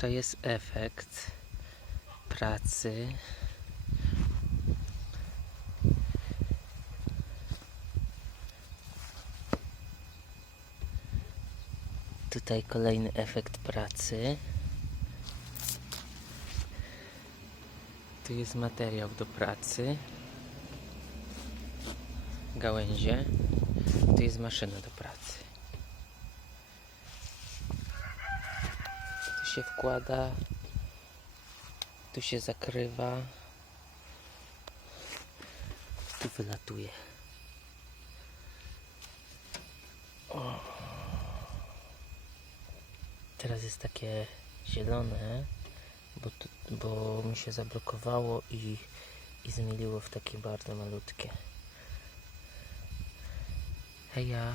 To jest efekt pracy. Tutaj kolejny efekt pracy. Tu jest materiał do pracy. Gałęzie. Tu jest maszyna do pracy. Się wkłada. Tu się zakrywa. Tu wylatuje. O. Teraz jest takie zielone, bo, bo mi się zablokowało i, i zmieliło w takie bardzo malutkie. Heja.